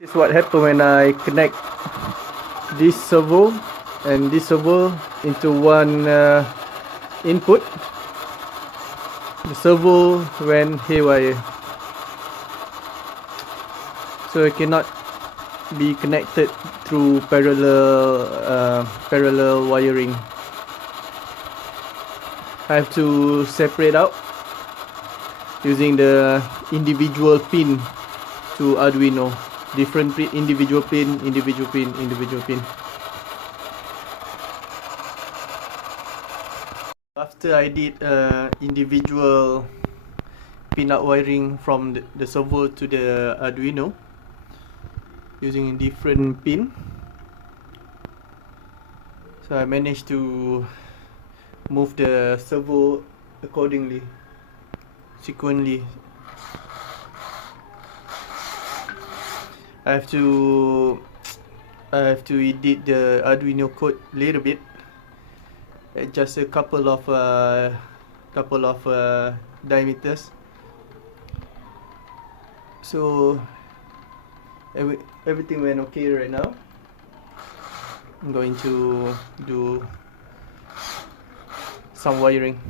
This is what happened when I connect this servo and this servo into one input. The servo went haywire, so it cannot be connected through parallel wiring. I have to separate out using the individual pin to Arduino. Different individual pin. After I did individual pin out wiring from the servo to the Arduino using different pin, so I managed to move the servo accordingly, sequentially. I have to edit the Arduino code a little bit, just a couple of diameters. So everything went okay right now. I'm going to do some wiring.